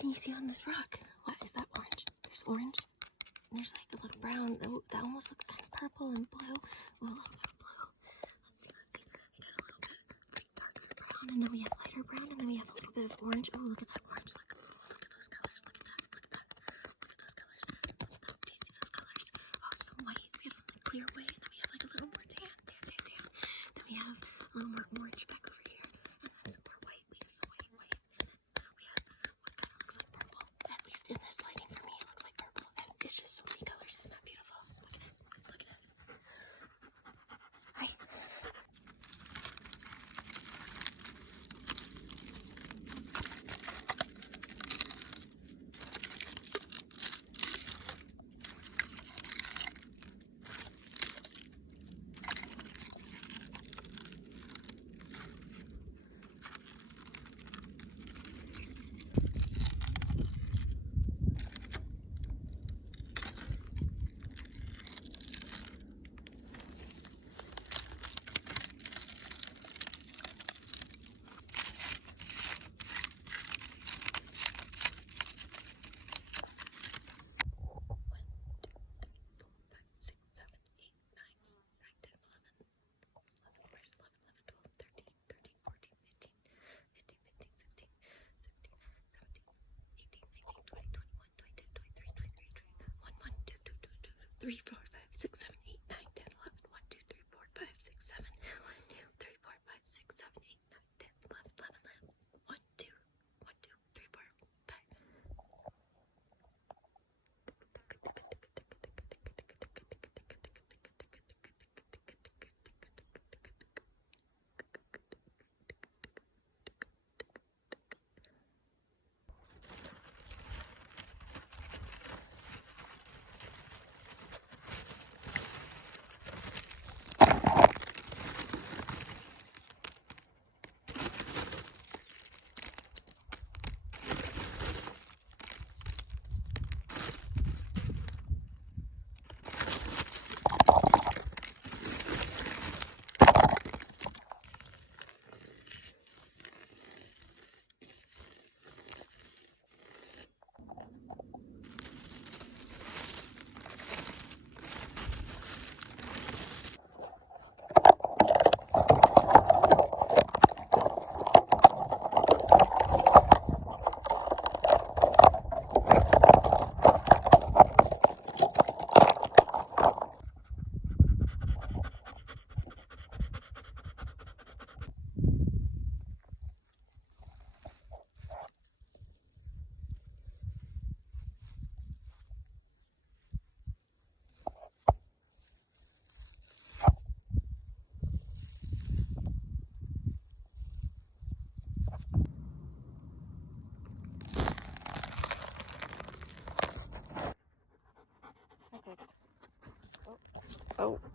can you see on this rock? What is that orange? There's orange. And there's like a little brown. Oh, that almost looks kind of purple and blue. Oh, a little bit of blue. Let's see. We got a little bit like darker brown, and then we have lighter brown, and then we have a little bit of orange. Oh, look at that orange. Look at those colors. Look at that. Look at those colors. Do you see those colors? Oh, some white. We have some like clear white, and then we have like a little more tan. Then we have a little more orange back over here, and then some more white. We have some white, and then we have what kind of looks like purple. At least in this lighting, for me, it looks like purple. And it's just so many colors. It's not beautiful. Look at it. Look at it. Hi. Three, 4, 5, 6, 7, 8, 9, 10, 11. 1, 2, 3, 4, 5, 6, 7. 1, 2, 3, 4, 5, 6, 7, 8, 9, 10, 11. 1, 2, 3, 4, 5. Oh.